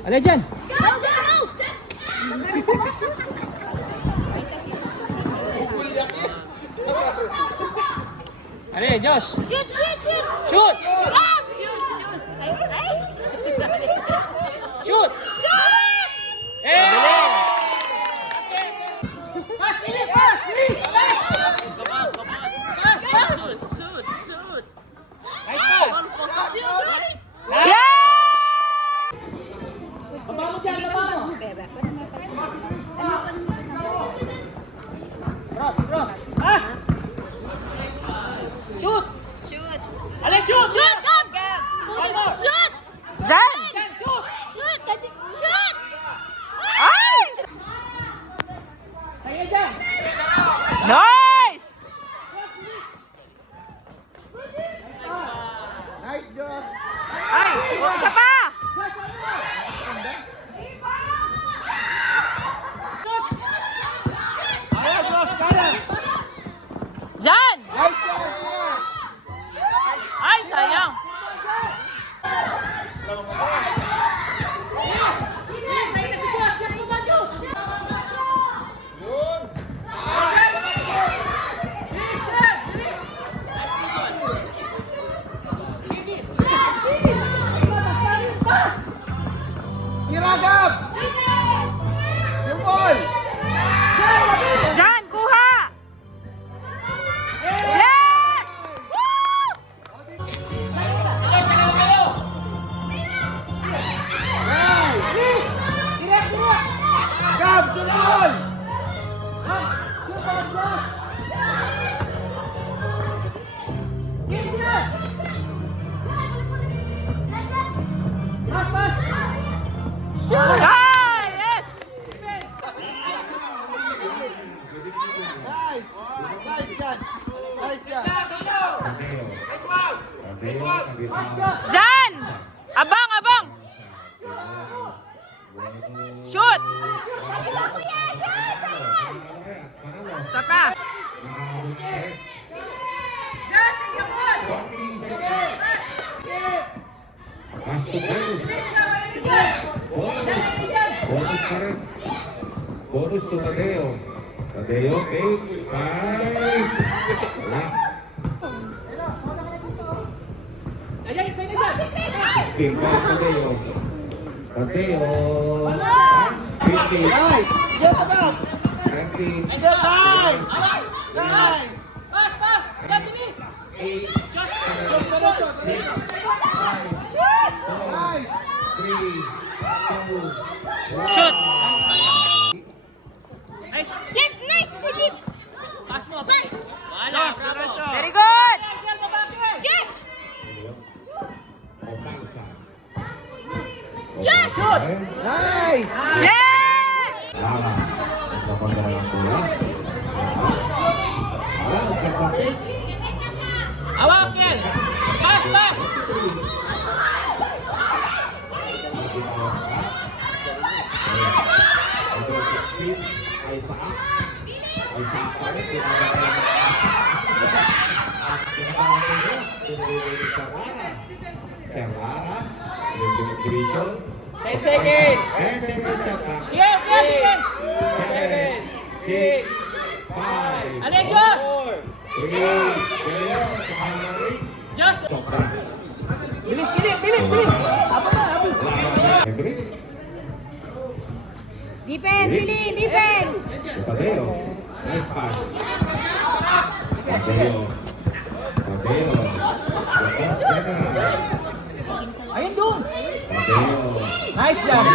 Ano dyan? Ano yan, Josh? Shoot! Shoot! Shoot! Eh! Pass! Ini! Pass! Release! Pass! Pass! Shoot! Nice pass! Yeah! Baba mo dyan! Baba mo! Cross! Pass! Shoot! Ale, shoot! Shoot! One more! Shoot! Jan! Dyan, shoot! Shoot! Ay! Sa'yo dyan! Nice! Nice job! Ay! Isa pa! Kaya, Josh! Kaya! Jan! Nice job! Ay, sayang! Sa'yo na si Josh! Josh mo ba, Josh? Iragap! Yung ball! Jan, kuha! Yes! Woo! Nice! Gab! To the ball! Ah, yes! Nice! Nice, Jan! Nice, Jan! Jan! Abang! Shoot! Isa pa! Bonus to Tadeo. Tadeo takes 5. Ayan, isa na dyan! King by Tadeo. Tadeo. 50. Nice! Get it up! 20. Nice! Nice! Pass! Yan, Denise! 8. Josh! Diretso! Nice! 3. 2. Shoot! Nice! Yes, nice, Philip! Pass mo! Wala! Bravo! Very good! Josh! Mabakil! Josh! Josh! Nice! Yes! Lara. Nagkakontra ng bola. Nagkapatid. Awakil! Pass! Ten seconds! Yeah, defense! 7, 6, 5, Ano, Josh? 3, Josh! Bilis! Abot na! Defense, Celine! Defense! Tadeo. Nice pass. Tadeo. Ayun doon! Tadeo. Nice job!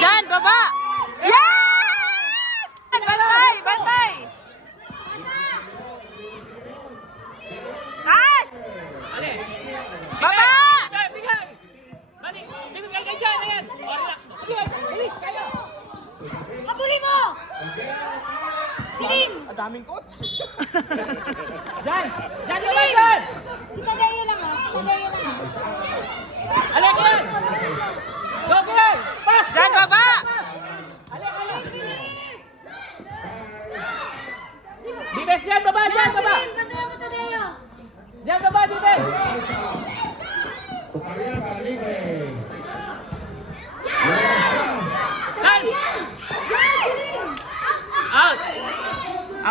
Jan, baba! Yes! Bantay! Nice! Ale! Baba! Bigay! Bigay kay Jan! Ayan! Relax mo! Sige! Bilis! Kaya! Habulin mo! Celine! Ang daming coach! Jan! Jan naman Jan! Si Tadeo lang Ale Kian! Go Kian! Pass! Jan, baba! Ale! Defense Jan! Baba! Jan! Baba! Jan! Baba! Defense! Tukaria Calibre.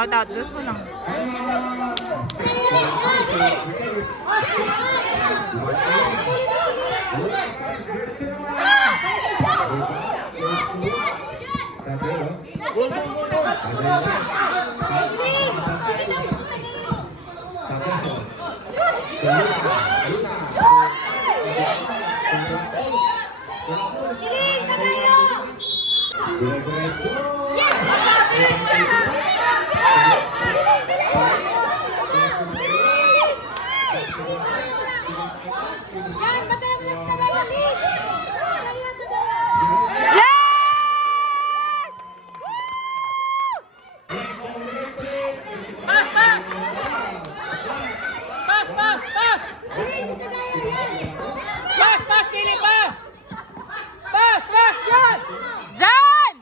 Out. Dos mo lang. Siling, kagayo! Yan, matalas na lalalik! Pass, pass! Pass, pass, pass! Pass, pass, Pili, pass! Pass, pass, Jan! Jan!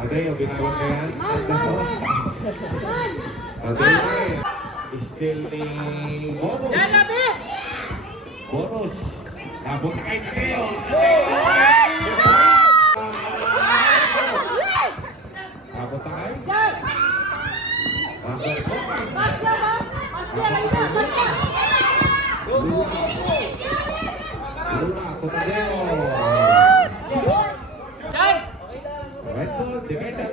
Adeo, binawan na yan. Adeo, still ni bonus. Jan, Labi! Bonus. Tapos kay Adeo. Tapos kay Jan! Pass na ba? Pass na, lagi na, pass na! Luna, Adeo. Jan! Diretso, diretso.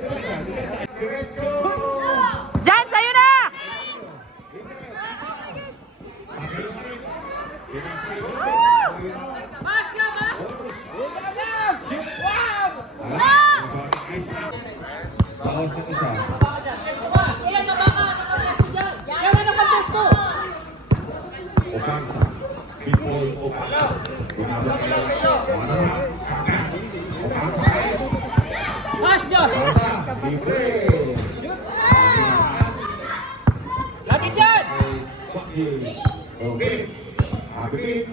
Jan, sa'yo na! Pass na ba? Wow! Bawas na isa. Baka dyan, pesto ka! Iyan na baka, nakapesto dyan! Yan na nakapesto! Okansa. People Okansa. Okansa. Pass, Josh! Libre. Lapit dyan! Okay. Abit.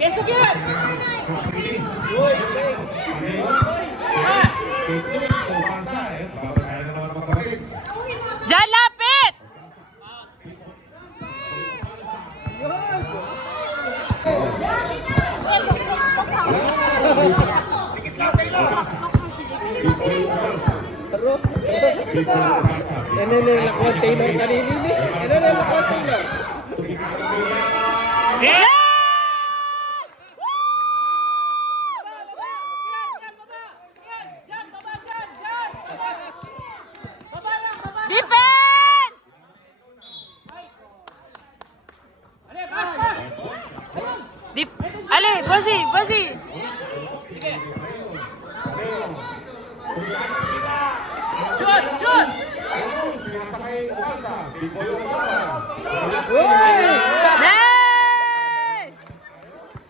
Pesto yan! Pass! Jan, lapit! Ano na yung lakwat Taylor kanina ni? Ano na yung lakwat Taylor? Defense! Ali, Bossy! Shoot! Nice!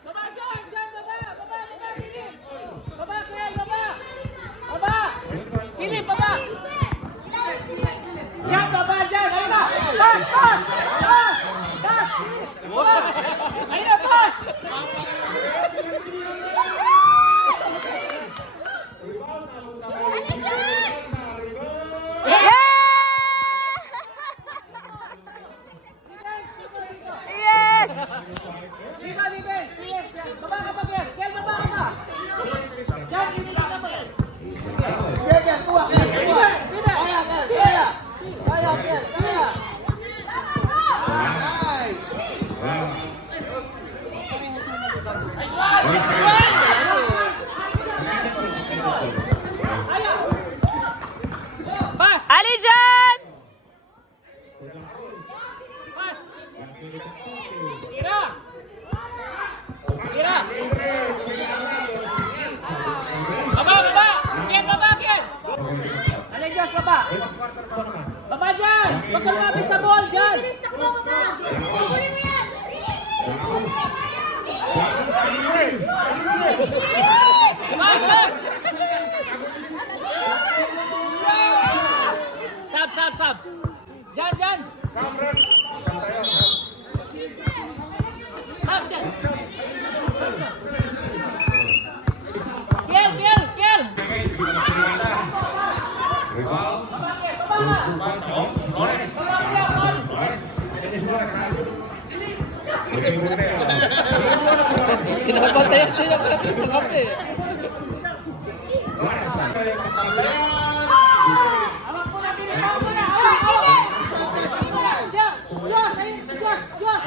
Baba dyan! Baba, Kiel, baba! Baba! Philip, baba! Dyan, baba, dyan! Ayun na! Pass! Ayun na, pass! Yes! Defense! Baba ka pa, Kiel! Kiel, baba ka pa! Dyan, inilip ka pa! Kaya, kuha. Defense! Kaya. Nice. Pass! Ali, Jan! Pass! Tira! Baba! Kiel! Alin, Josh, baba! Baba dyan! Huwag ka lumapit sa ball dyan! Pass! Sab! Dyan! Sab dyan! Kiel! Bigay mo na yan. Kinapatayan din ang kape. Hawak mo na, Billy. Hawak mo na. Hawak mo na. Diyan. Josh, ayun. Si Josh. Josh.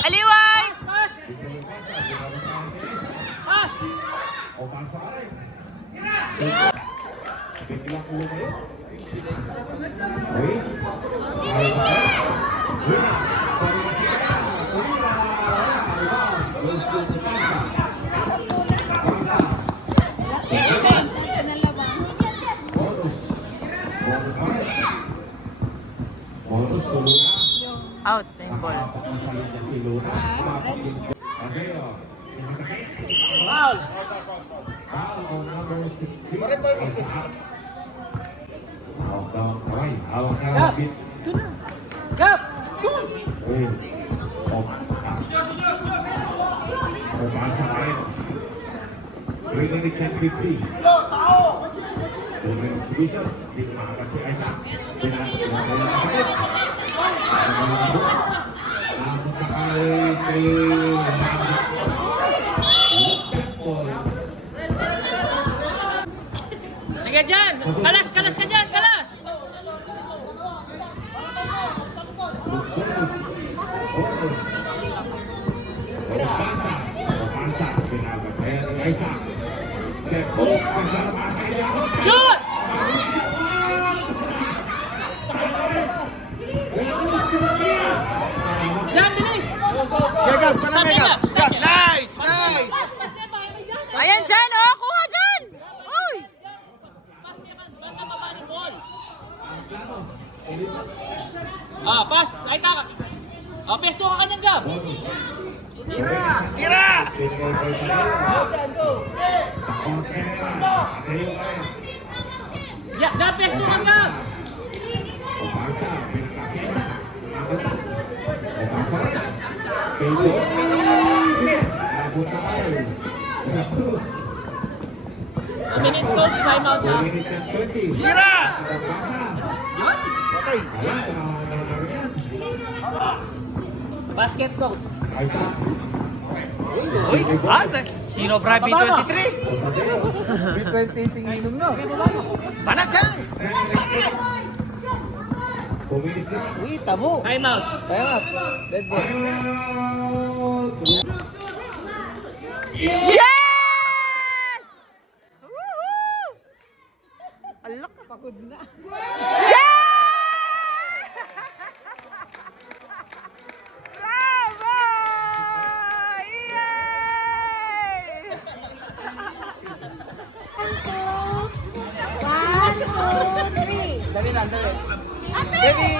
Aliway! Pass. Pass. O pasa ka rin. Biglang ulo kayo. Okay. Ayaw ba kayo? Bonus tulo na. Out, main ball. Foul. Gap. Doon na. Gap. Doon. Sige dyan. Kalas ka dyan. Kalas. Shoot! Dyan, bilis. Gagab, ka na Gagab. Stop niya. Nice, nice. Pass niya ba? May dyan. Ayan dyan, oh! Kuha dyan! Uy! Pass niya man. Banda pa ba ni ball? Ah, pass. Ay, taka. Ah, pesto ka kanyang Gab. Tira! Yeah, Gab, pesto ka Gab. A minutes goals, timeout ha. Tira! Okay. Basket coach. Uy, sino bra Bababa. B23? B20 tinginom na. Banat dyan! Uy, tamo. Timeout. Timeout. Dead ball. Yes! Woohoo! Alak, pagod na. Yes! Bravo! Yay! 1, 2, 3. Dali lang, dali. Baby!